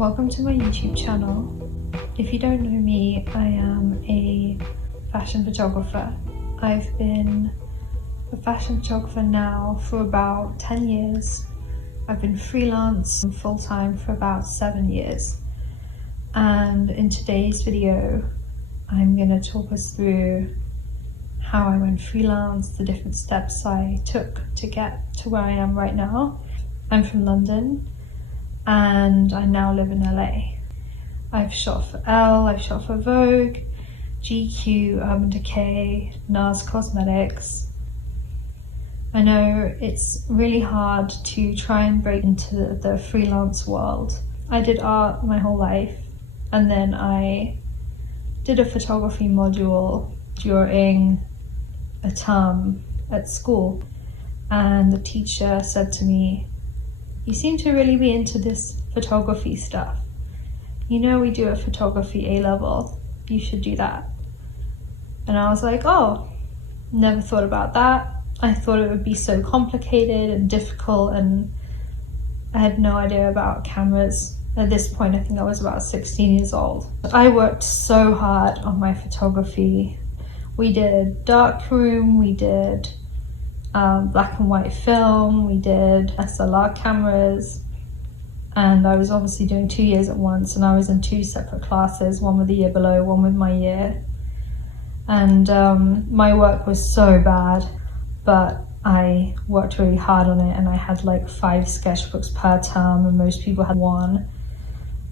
Welcome to my YouTube channel. If you don't know me, I am a fashion photographer. I've been a fashion photographer now for about 10 years. I've been freelance and full-time for about 7 years. And in today's video, I'm going to talk us through how I went freelance, the different steps I took to get to where I am right now. I'm from London and I now live in LA. I've shot for Elle, I've shot for Vogue, GQ, Urban Decay, NARS Cosmetics. I know it's really hard to try and break into the freelance world. I did art my whole life, and then I did a photography module during a term at school, and the teacher said to me, "You seem to really be into this photography stuff. You know, we do a photography A-level, you should do that." And I was like, oh, never thought about that. I thought it would be so complicated and difficult, and I had no idea about cameras. At this point, I think I was about 16 years old. I worked so hard on my photography. We did darkroom, we did black and white film, we did SLR cameras, and I was obviously doing 2 years at once, and I was in 2 separate classes, one with the year below, one with my year. And my work was so bad, but I worked really hard on it, and I had like 5 sketchbooks per term, and most people had 1.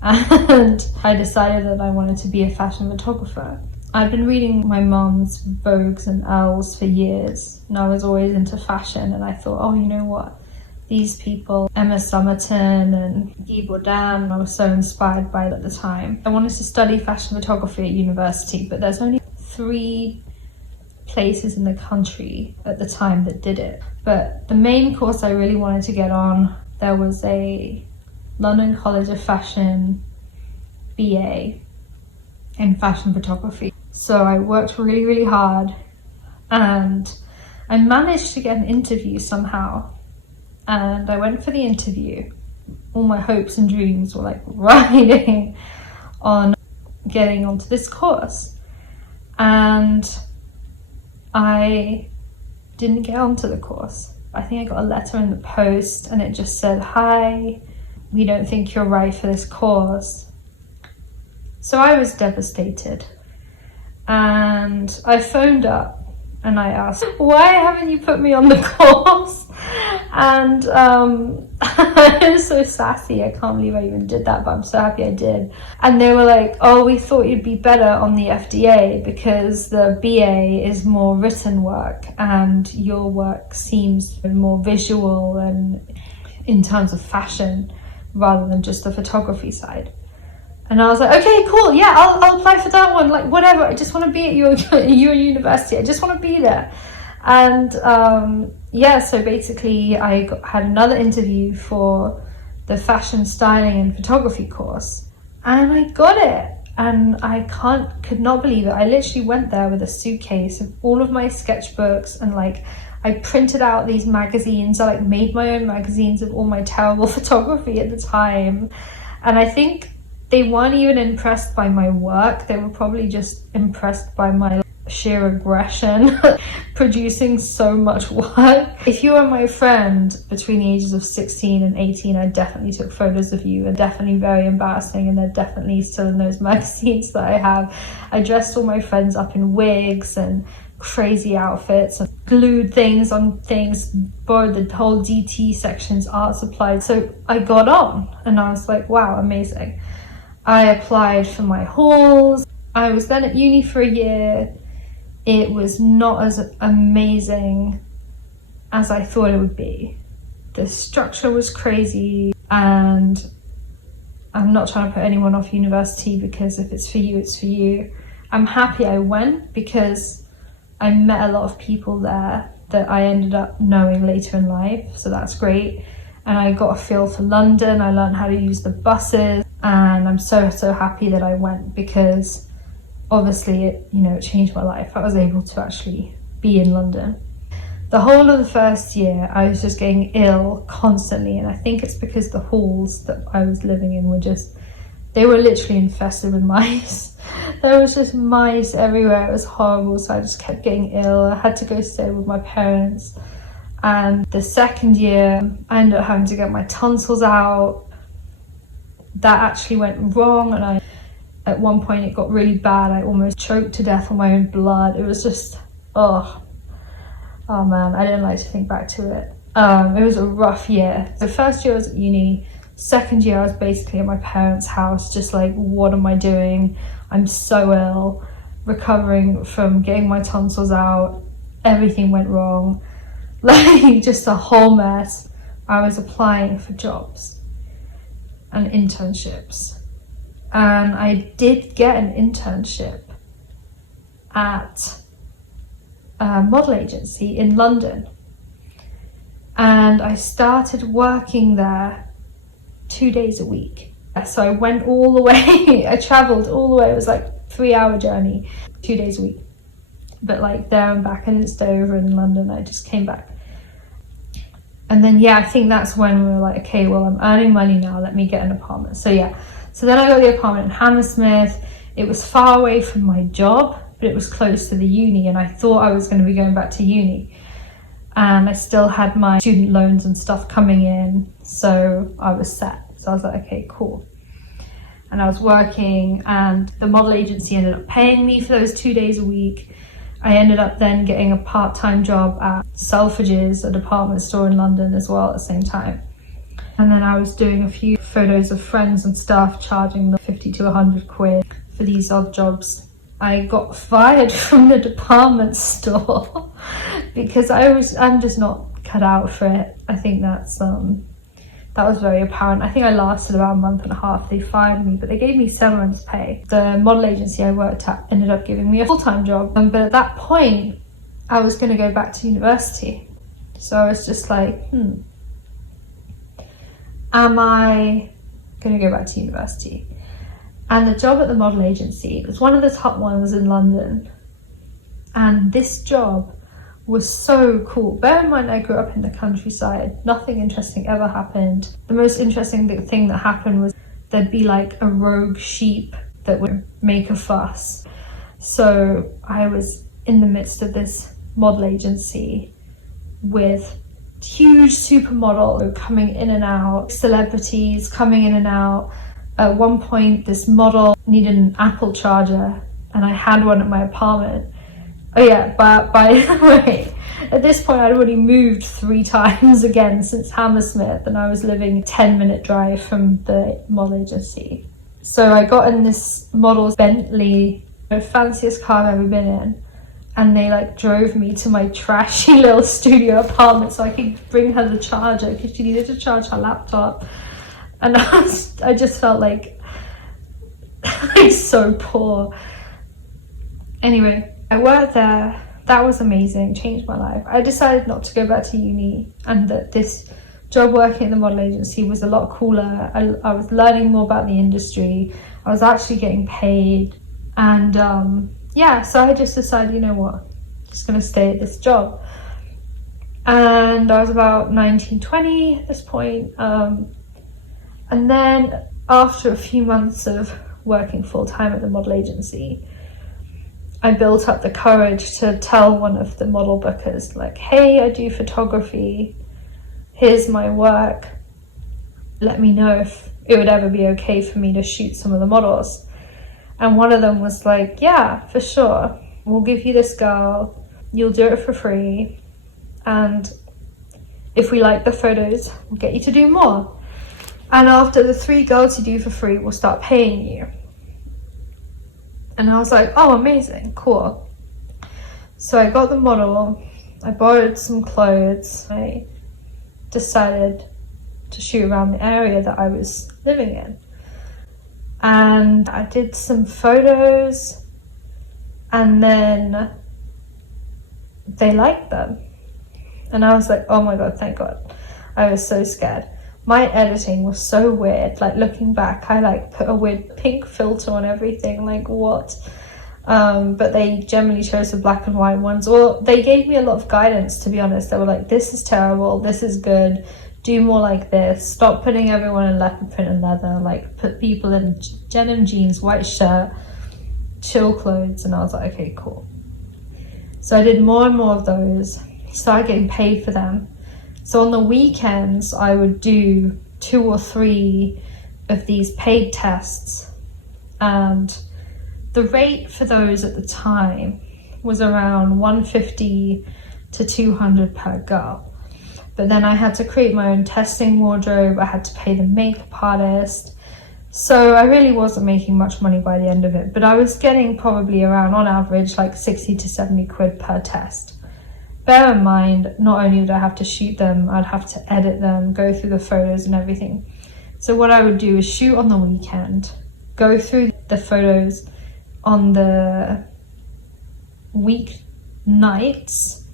And I decided that I wanted to be a fashion photographer. I'd been reading my mom's Vogues and Elle's for years, and I was always into fashion, and I thought, oh, you know what? These people, Emma Summerton and Guy Bourdin, I was so inspired by at the time. I wanted to study fashion photography at university, but there's only 3 places in the country at the time that did it. But the main course I really wanted to get on, there was a London College of Fashion BA in fashion photography. So I worked really, really hard, and I managed to get an interview somehow. And I went for the interview. All my hopes and dreams were like riding on getting onto this course. And I didn't get onto the course. I think I got a letter in the post, and it just said, "Hi, we don't think you're right for this course." So I was devastated, and I phoned up and I asked, "Why haven't you put me on the course?" And I was so sassy, I can't believe I even did that, but I'm so happy I did. And they were like, "Oh, we thought you'd be better on the FDA because the BA is more written work and your work seems more visual and in terms of fashion rather than just the photography side." And I was like, okay, cool, yeah, I'll apply for that one, like whatever, I just want to be at your university, I just want to be there. And yeah, so basically I had another interview for the fashion styling and photography course, and I got it, and I could not believe it. I literally went there with a suitcase of all of my sketchbooks, and like I printed out these magazines. I like made my own magazines of all my terrible photography at the time, and I think they weren't even impressed by my work. They were probably just impressed by my sheer aggression producing so much work. If you were my friend between the ages of 16 and 18, I definitely took photos of you, and definitely very embarrassing, and they're definitely still in those magazines that I have. I dressed all my friends up in wigs and crazy outfits and glued things on things, borrowed the whole DT section's art supplies. So I got on, and I was like, wow, amazing. I applied for my halls. I was then at uni for a year. It was not as amazing as I thought it would be. The structure was crazy, and I'm not trying to put anyone off university, because if it's for you, it's for you. I'm happy I went because I met a lot of people there that I ended up knowing later in life, so that's great. And I got a feel for London. I learned how to use the buses, and I'm so happy that I went, because obviously it changed my life. I was able to actually be in London. The whole of the first year I was just getting ill constantly, and I think it's because the halls that I was living in were just They were literally infested with mice. There was just mice everywhere. It was horrible. So I just kept getting ill. I had to go stay with my parents. And the second year, I ended up having to get my tonsils out. That actually went wrong, and at one point it got really bad. I almost choked to death on my own blood. It was just, oh man, I didn't like to think back to it. It was a rough year. The first year I was at uni. Second year I was basically at my parents' house, just like, what am I doing? I'm so ill, recovering from getting my tonsils out. Everything went wrong, like just a whole mess. I was applying for jobs and internships, and I did get an internship at a model agency in London, and I started working there 2 days a week. So I went all the way, I traveled all the way. It was like 3-hour journey, 2 days a week, but like there and back. I didn't stay over in London, I just came back. And then I think that's when we were like, okay, well, I'm earning money now, let me get an apartment. So then I got the apartment in Hammersmith. It was far away from my job, but it was close to the uni, and I thought I was going to be going back to uni, and I still had my student loans and stuff coming in, so I was set. So I was like, okay, cool. And I was working, and the model agency ended up paying me for those 2 days a week. I ended up then getting a part-time job at Selfridges, a department store in London as well at the same time. And then I was doing a few photos of friends and stuff, charging them 50 to 100 quid for these odd jobs. I got fired from the department store because I'm just not cut out for it. I think that was very apparent. I think I lasted about a month and a half. They fired me, but they gave me severance pay. The model agency I worked at ended up giving me a full-time job. But at that point, I was going to go back to university. So I was just like, am I going to go back to university? And the job at the model agency was one of the top ones in London. And this job was so cool. Bear in mind, I grew up in the countryside. Nothing interesting ever happened. The most interesting thing that happened was there'd be like a rogue sheep that would make a fuss. So I was in the midst of this model agency with huge supermodel coming in and out, celebrities coming in and out. At one point, this model needed an Apple charger, and I had one at my apartment. Oh yeah, but by the way, at this point I'd already moved 3 times again since Hammersmith, and I was living a 10-minute drive from the model agency. So I got in this model's Bentley, the fanciest car I've ever been in, and they like drove me to my trashy little studio apartment so I could bring her the charger because she needed to charge her laptop. And I just felt like so poor. Anyway, I worked there. That was amazing, changed my life. I decided not to go back to uni, and that this job working at the model agency was a lot cooler. I was learning more about the industry. I was actually getting paid. And so I just decided, you know what, I'm just gonna stay at this job. And I was about 19, 20 at this point. And then after a few months of working full-time at the model agency, I built up the courage to tell one of the model bookers, like, hey, I do photography, here's my work, let me know if it would ever be okay for me to shoot some of the models. And one of them was like, yeah, for sure, we'll give you this girl, you'll do it for free, and if we like the photos, we'll get you to do more. And after the 3 girls you do for free, we'll start paying you. And I was like, oh, amazing, cool. So I got the model, I borrowed some clothes, I decided to shoot around the area that I was living in. And I did some photos, and then they liked them. And I was like, oh my God, thank God. I was so scared. My editing was so weird. Like, looking back, I like put a weird pink filter on everything, like what? But they generally chose the black and white ones, or they gave me a lot of guidance, to be honest. They were like, this is terrible, this is good, do more like this, stop putting everyone in leopard print and leather, like put people in denim jeans, white shirt, chill clothes. And I was like, okay, cool. So I did more and more of those, started getting paid for them. So on the weekends, I would do 2 or 3 of these paid tests, and the rate for those at the time was around 150 to 200 per girl. But then I had to create my own testing wardrobe, I had to pay the makeup artist, so I really wasn't making much money by the end of it, but I was getting probably around, on average, like 60 to 70 quid per test. Bear in mind, not only would I have to shoot them, I'd have to edit them, go through the photos and everything. So what I would do is shoot on the weekend, go through the photos on the week nights,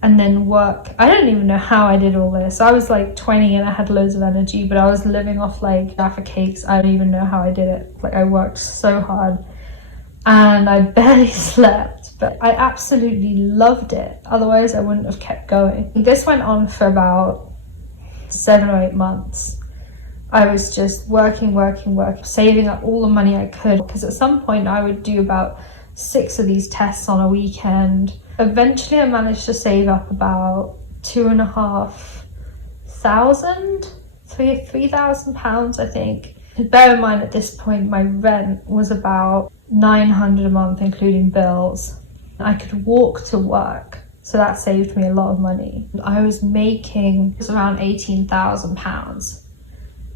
and then work. I don't even know how I did all this. I was like 20 and I had loads of energy, but I was living off like Jaffa cakes. I don't even know how I did it. Like, I worked so hard and I barely slept, but I absolutely loved it. Otherwise I wouldn't have kept going. This went on for about 7 or 8 months. I was just working, saving up all the money I could, because at some point I would do about 6 of these tests on a weekend. Eventually I managed to save up about £3,000, I think. Bear in mind, at this point my rent was about £900 a month, including bills. I could walk to work, so that saved me a lot of money. I was making around £18,000.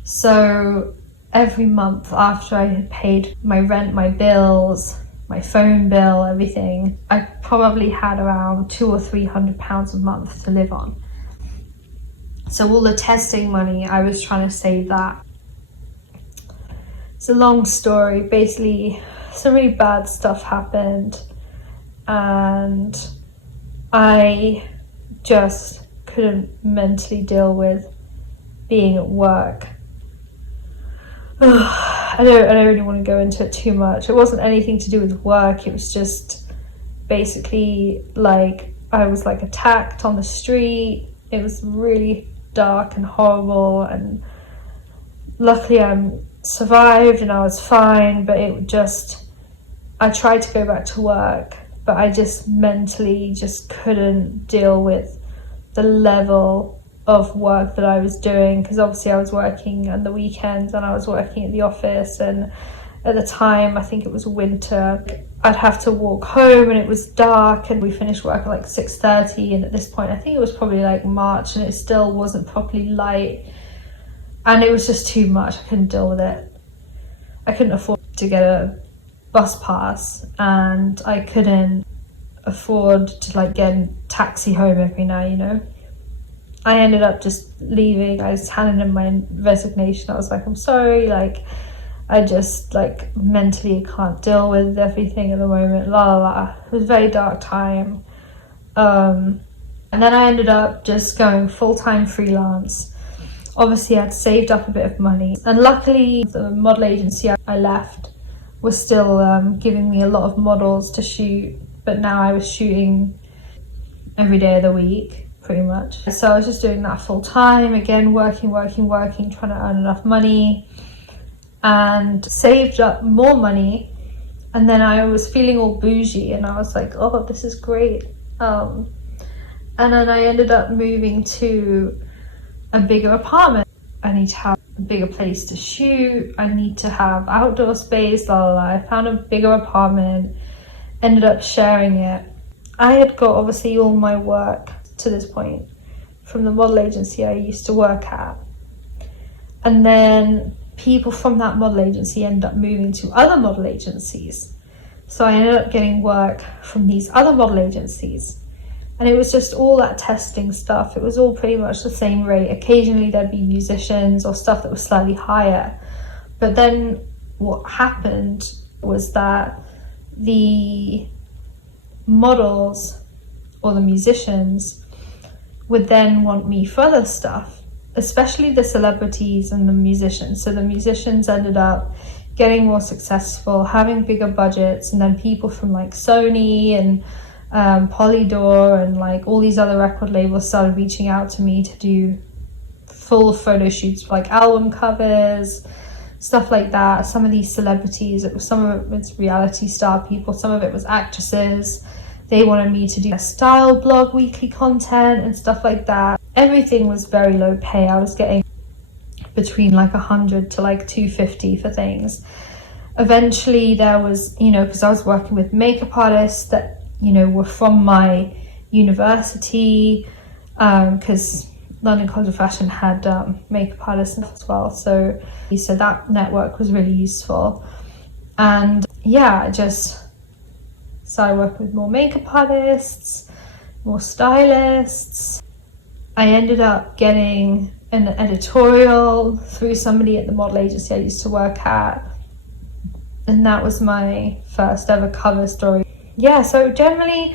So every month after I had paid my rent, my bills, my phone bill, everything, I probably had around £200 or £300 a month to live on. So all the testing money, I was trying to save that. It's a long story. Basically, some really bad stuff happened and I just couldn't mentally deal with being at work. I don't really want to go into it too much. It wasn't anything to do with work. It was just basically like I was like attacked on the street. It was really dark and horrible, and luckily I survived and I was fine, but I tried to go back to work, but I just mentally just couldn't deal with the level of work that I was doing, because obviously I was working on the weekends and I was working at the office, and at the time, I think it was winter, I'd have to walk home and it was dark, and we finished work at like 6:30, and at this point I think it was probably like March and it still wasn't properly light, and it was just too much. I couldn't deal with it. I couldn't afford to get a bus pass, and I couldn't afford to like get a taxi home every night, you know. I ended up just leaving. I just handed in my resignation. I was like, I'm sorry, like I just like mentally can't deal with everything at the moment, la la la. It was a very dark time. And then I ended up just going full-time freelance. Obviously I'd saved up a bit of money, and luckily the model agency I left was still giving me a lot of models to shoot, but now I was shooting every day of the week pretty much. So I was just doing that full time, again working, trying to earn enough money, and saved up more money. And then I was feeling all bougie and I was like, oh, this is great. And then I ended up moving to a bigger apartment. I need to have a bigger place to shoot, I need to have outdoor space, la la la. I found a bigger apartment, ended up sharing it. I had got obviously all my work to this point from the model agency I used to work at, and then people from that model agency ended up moving to other model agencies, so I ended up getting work from these other model agencies, and it was just all that testing stuff. It was all pretty much the same rate. Occasionally there'd be musicians or stuff that was slightly higher, but then what happened was that the models or the musicians would then want me for other stuff, especially the celebrities and the musicians. So the musicians ended up getting more successful, having bigger budgets, and then people from like Sony and Polydor and like all these other record labels started reaching out to me to do full photo shoots, like album covers, stuff like that. Some of these celebrities, some of it was reality star people, some of it was actresses. They wanted me to do a style blog, weekly content and stuff like that. Everything was very low pay. I was getting between like 100 to like 250 for things. Eventually there was, because I was working with makeup artists that, were from my university, because London College of Fashion had makeup artists as well. So that network was really useful. And yeah, I just started working with more makeup artists, more stylists. I ended up getting an editorial through somebody at the model agency I used to work at. And that was my first ever cover story. Yeah, so generally,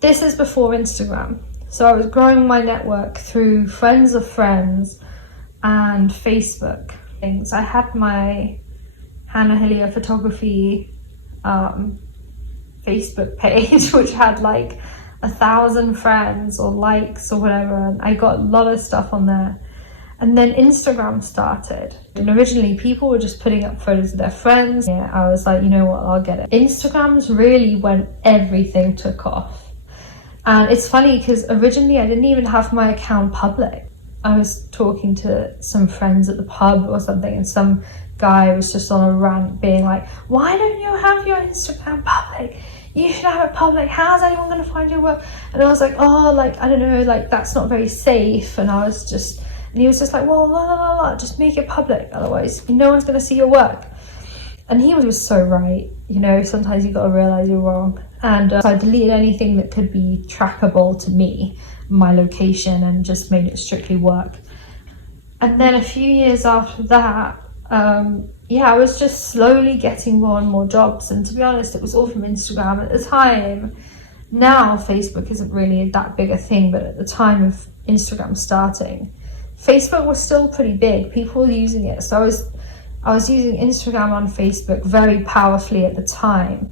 this is before Instagram. So I was growing my network through friends of friends and Facebook things. I had my Hannah Hillier photography Facebook page, which had like 1,000 friends or likes or whatever, and I got a lot of stuff on there. And then Instagram started, and originally people were just putting up photos of their friends. Yeah, I was like, you know what, I'll get it. Instagram's really when everything took off. And it's funny because originally I didn't even have my account public. I was talking to some friends at the pub or something, and some guy was just on a rant being like, why don't you have your Instagram public? You should have it public. How's anyone going to find your work? And I was like, oh, like, I don't know, like, that's not very safe. And he was just like, well, just make it public. Otherwise, no one's going to see your work. And he was so right. Sometimes you got to realize you're wrong. And so I deleted anything that could be trackable to me, my location, and just made it strictly work. And then a few years after that, I was just slowly getting more and more jobs. And to be honest, it was all from Instagram at the time. Now Facebook isn't really that big a thing, but at the time of Instagram starting, Facebook was still pretty big. People were using it. So I was using Instagram on Facebook very powerfully at the time,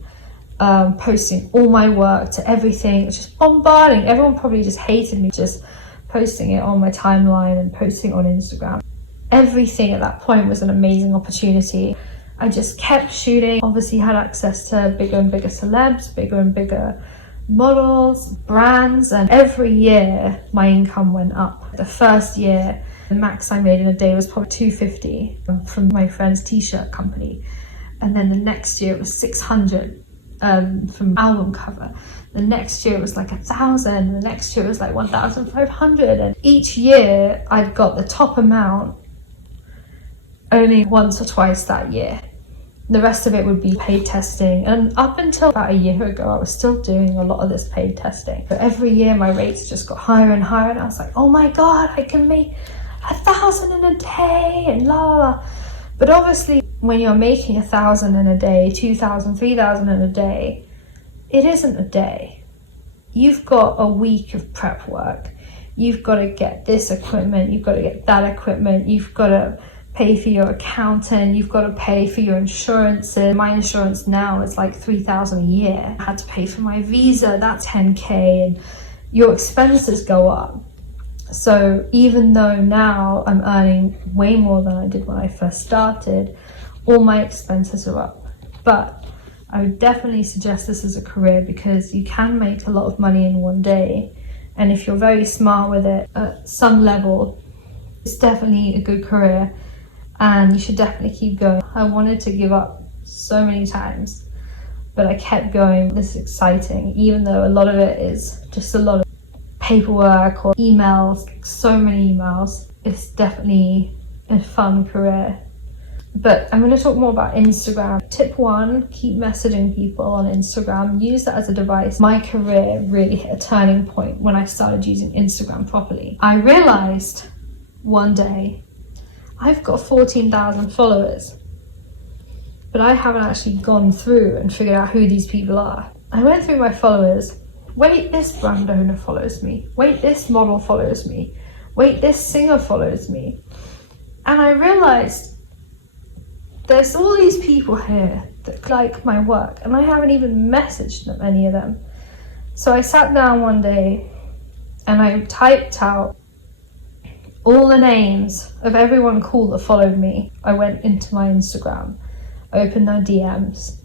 posting all my work to everything, just bombarding. Everyone probably just hated me just posting it on my timeline and posting on Instagram. Everything at that point was an amazing opportunity. I just kept shooting, obviously had access to bigger and bigger celebs, bigger and bigger models, brands, and every year my income went up. The first year, the max I made in a day was probably $250 from my friend's t-shirt company. And then the next year it was 600 from album cover. The next year it was like 1,000. The next year it was like 1,500. And each year I'd got the top amount only once or twice that year. The rest of it would be paid testing. And up until about a year ago, I was still doing a lot of this paid testing. But every year my rates just got higher and higher. And I was like, oh my God, I can make 1,000 in a day and la la la. But obviously when you're making 1,000 in a day, 2,000, 3,000 in a day, it isn't a day. You've got a week of prep work. You've got to get this equipment. You've got to get that equipment. You've got to pay for your accountant, you've got to pay for your insurance. My insurance now is like 3,000 a year. I had to pay for my visa, that's 10K, and your expenses go up. So even though now I'm earning way more than I did when I first started, all my expenses are up. But I would definitely suggest this as a career because you can make a lot of money in one day. And if you're very smart with it at some level, it's definitely a good career. And you should definitely keep going. I wanted to give up so many times, but I kept going. This is exciting, even though a lot of it is just a lot of paperwork or emails, so many emails. It's definitely a fun career. But I'm going to talk more about Instagram. Tip 1, keep messaging people on Instagram. Use that as a device. My career really hit a turning point when I started using Instagram properly. I realized one day, I've got 14,000 followers, but I haven't actually gone through and figured out who these people are. I went through my followers. Wait, this brand owner follows me. Wait, this model follows me. Wait, this singer follows me. And I realized there's all these people here that like my work, and I haven't even messaged them, any of them. So I sat down one day and I typed out all the names of everyone cool that followed me. I went into my Instagram, I opened their DMs,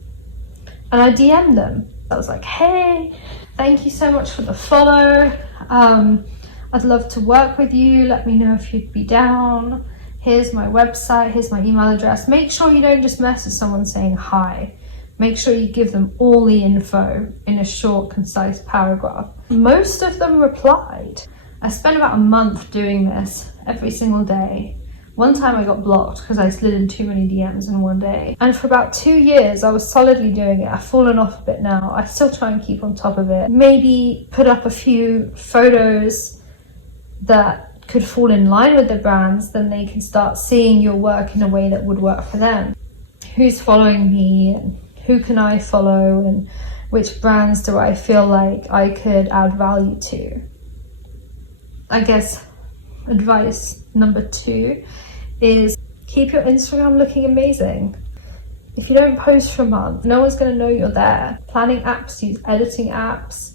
and I DM'd them. I was like, hey, thank you so much for the follow. I'd love to work with you. Let me know if you'd be down. Here's my website, here's my email address. Make sure you don't just message someone saying hi. Make sure you give them all the info in a short, concise paragraph. Most of them replied. I spent about a month doing this every single day. One time I got blocked because I slid in too many DMs in one day. And for about 2 years, I was solidly doing it. I've fallen off a bit now. I still try and keep on top of it. Maybe put up a few photos that could fall in line with the brands, then they can start seeing your work in a way that would work for them. Who's following me, and who can I follow, and which brands do I feel like I could add value to? I guess advice number 2 is keep your Instagram looking amazing. If you don't post for a month, no one's going to know you're there. Planning apps, use editing apps.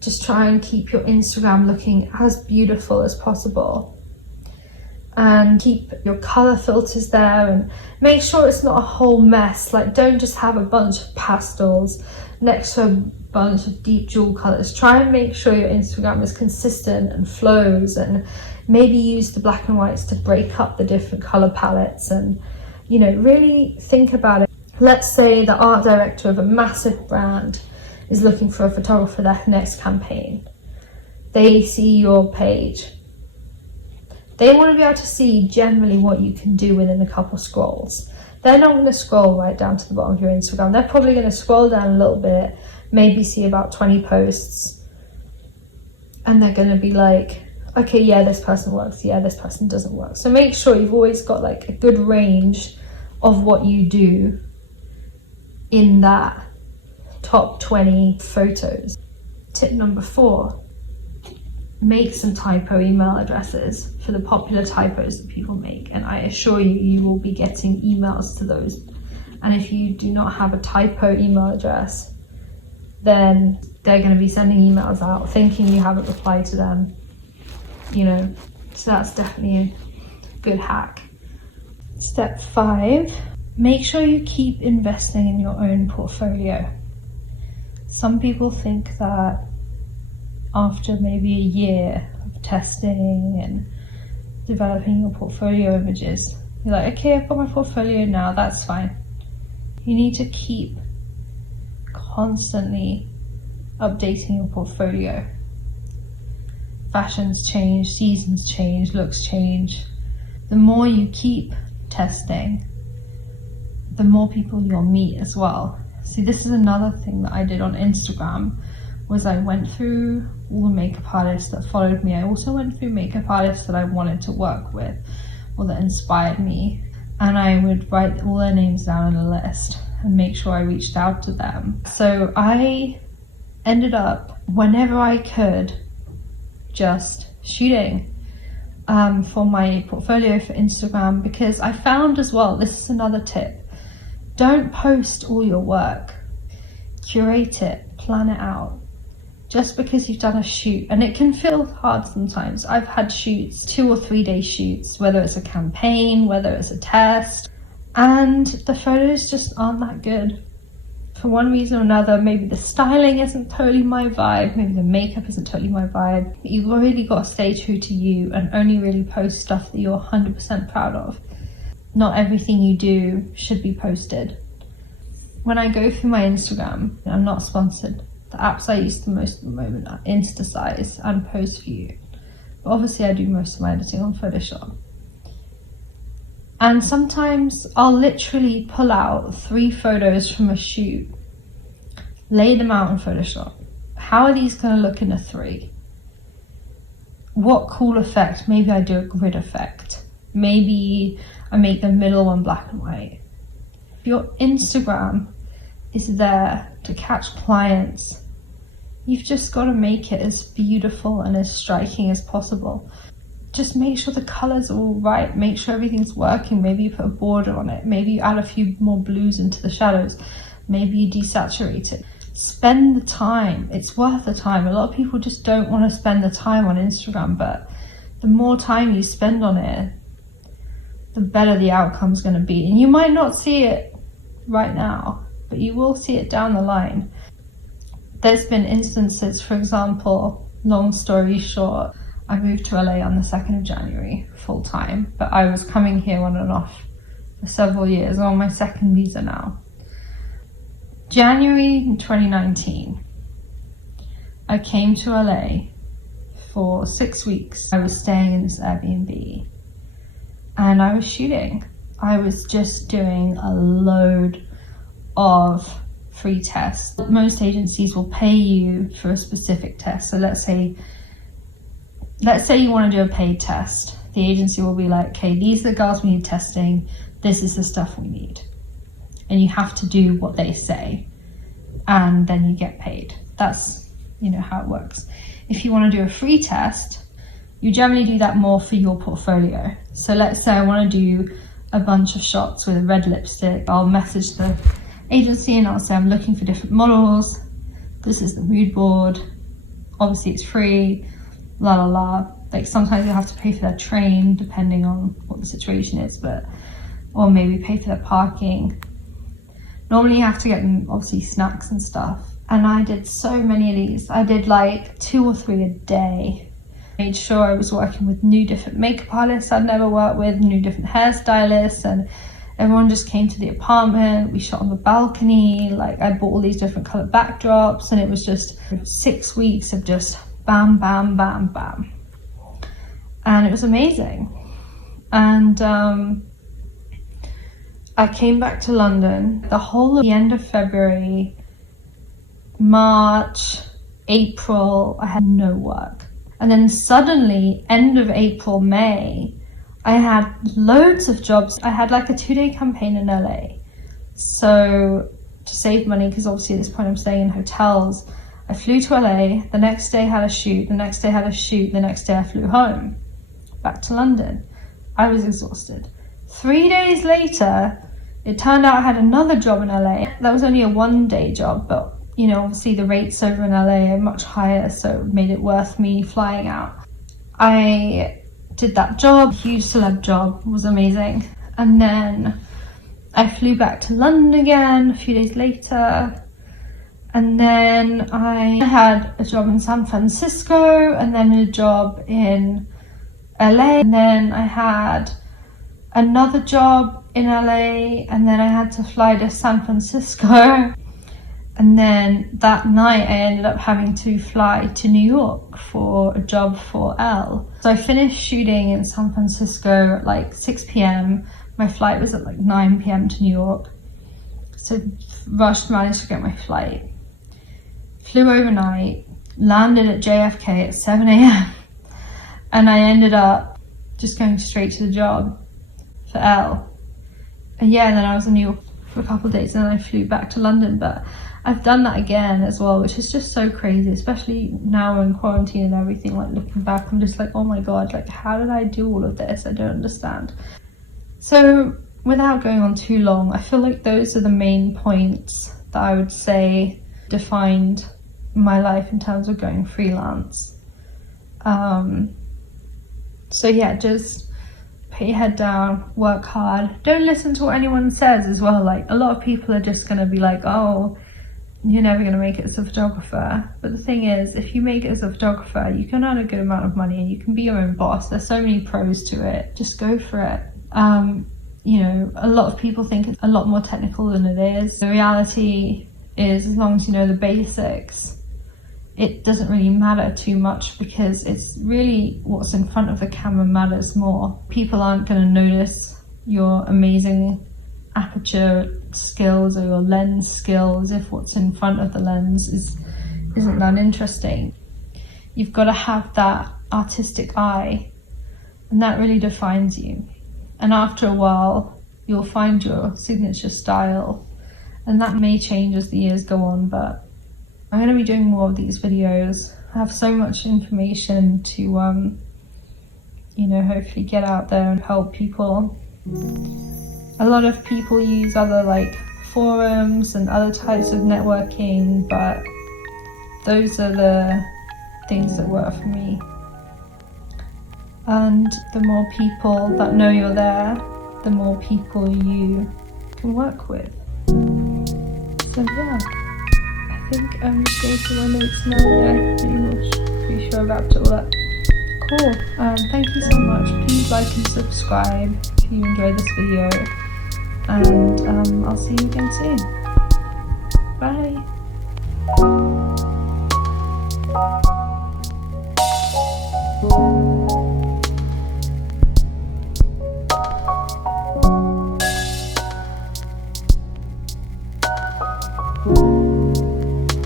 Just try and keep your Instagram looking as beautiful as possible. And keep your color filters there, and make sure it's not a whole mess. Like, don't just have a bunch of pastels next to a bunch of deep jewel colors. Try and make sure your Instagram is consistent and flows, and maybe use the black and whites to break up the different color palettes, and, you know, really think about it. Let's say the art director of a massive brand is looking for a photographer for their next campaign. They see your page. They want to be able to see generally what you can do within a couple scrolls. They're not going to scroll right down to the bottom of your Instagram. They're probably going to scroll down a little bit, maybe see about 20 posts, and they're going to be like, okay, yeah, this person works, yeah, this person doesn't work. So make sure you've always got like a good range of what you do in that top 20 photos. Tip number 4, make some typo email addresses for the popular typos that people make, and I assure you, you will be getting emails to those. And if you do not have a typo email address, then they're going to be sending emails out thinking you haven't replied to them, you know. So that's definitely a good hack. Step 5, make sure you keep investing in your own portfolio. Some people think that after maybe a year of testing and developing your portfolio images, you're like, okay, I've got my portfolio now, that's fine. You need to keep constantly updating your portfolio. Fashions change, seasons change, looks change. The more you keep testing, the more people you'll meet as well. See, this is another thing that I did on Instagram, was I went through all the makeup artists that followed me. I also went through makeup artists that I wanted to work with or that inspired me, and I would write all their names down on a list and make sure I reached out to them. So I ended up, whenever I could, just shooting for my portfolio for Instagram, because I found as well, this is another tip, don't post all your work. Curate it, plan it out. Just because you've done a shoot, and it can feel hard sometimes. I've had shoots, 2 or 3 day shoots, whether it's a campaign, whether it's a test, and the photos just aren't that good. For one reason or another, maybe the styling isn't totally my vibe, maybe the makeup isn't totally my vibe. You've really got to stay true to you and only really post stuff that you're 100% proud of. Not everything you do should be posted. When I go through my Instagram, I'm not sponsored. The apps I use the most at the moment are Instasize and PostView. But obviously I do most of my editing on Photoshop. And sometimes I'll literally pull out 3 photos from a shoot, lay them out in Photoshop. How are these going to look in a 3? What cool effect? Maybe I do a grid effect. Maybe I make the middle one black and white. If your Instagram is there to catch clients, you've just got to make it as beautiful and as striking as possible. Just make sure the colors are all right, make sure everything's working. Maybe you put a border on it, maybe you add a few more blues into the shadows, maybe you desaturate it. Spend the time, it's worth the time. A lot of people just don't want to spend the time on Instagram, but the more time you spend on it, the better the outcome's going to be. And you might not see it right now, but you will see it down the line. There's been instances, for example, long story short, I moved to LA on the 2nd of January full time, but I was coming here on and off for several years. I'm on my second visa now. January 2019, I came to LA for 6 weeks. I was staying in this Airbnb and I was shooting. I was just doing a load of free tests. Most agencies will pay you for a specific test. So let's say you want to do a paid test. The agency will be like, okay, these are the girls we need testing. This is the stuff we need. And you have to do what they say. And then you get paid. That's, how it works. If you want to do a free test, you generally do that more for your portfolio. So let's say I want to do a bunch of shots with a red lipstick. I'll message the agency and I'll say I'm looking for different models. This is the mood board. Obviously it's free, la la la. Like sometimes you have to pay for their train depending on what the situation is, or maybe pay for their parking. Normally you have to get them obviously snacks and stuff. And I did so many of these. I did like 2 or 3 a day. Made sure I was working with new different makeup artists I'd never worked with, new different hairstylists, and everyone just came to the apartment. We shot on the balcony. Like I bought all these different colored backdrops, and it was just 6 weeks of just bam, bam, bam, bam. And it was amazing. And I came back to London the whole of the end of February, March, April, I had no work. And then suddenly, end of April, May, I had loads of jobs. I had like a 2-day campaign in LA. So to save money, because obviously at this point I'm staying in hotels, I flew to LA, the next day had a shoot, the next day had a shoot, the next day I flew home, back to London. I was exhausted. 3 days later, it turned out I had another job in LA. That was only a 1-day job, but obviously the rates over in LA are much higher, so it made it worth me flying out. I did that job, huge celeb job, was amazing. And then I flew back to London again a few days later. And then I had a job in San Francisco, and then a job in LA. And then I had another job in LA, and then I had to fly to San Francisco. And then that night I ended up having to fly to New York for a job for Elle. So I finished shooting in San Francisco at like 6 p.m. My flight was at like 9 p.m. to New York. So managed to get my flight. Flew overnight, landed at JFK at 7 a.m. And I ended up just going straight to the job for Elle. And then I was in New York for a couple of days, and then I flew back to London. But I've done that again as well, which is just so crazy, especially now we're in quarantine and everything. Like looking back, I'm just like, oh my God, like how did I do all of this? I don't understand. So without going on too long, I feel like those are the main points that I would say defined my life in terms of going freelance. So just put your head down, work hard. Don't listen to what anyone says as well. Like a lot of people are just gonna be like, oh, you're never going to make it as a photographer. But the thing is, if you make it as a photographer, you can earn a good amount of money and you can be your own boss. There's so many pros to it. Just go for it. A lot of people think it's a lot more technical than it is. The reality is, as long as you know the basics, it doesn't really matter too much, because it's really what's in front of the camera matters more. People aren't going to notice your amazing aperture skills or your lens skills if what's in front of the lens isn't that interesting. You've got to have that artistic eye, and that really defines you. And after a while, you'll find your signature style, and that may change as the years go on. But I'm going to be doing more of these videos. I have so much information to hopefully get out there and help people. A lot of people use other like forums and other types of networking, but those are the things that work for me. And the more people that know you're there, the more people you can work with. So yeah, I think I'm just going to my notes now. Pretty sure I wrapped it all up. Cool. Thank you so much. Please like and subscribe if you enjoyed this video, and I'll see you again soon. Bye.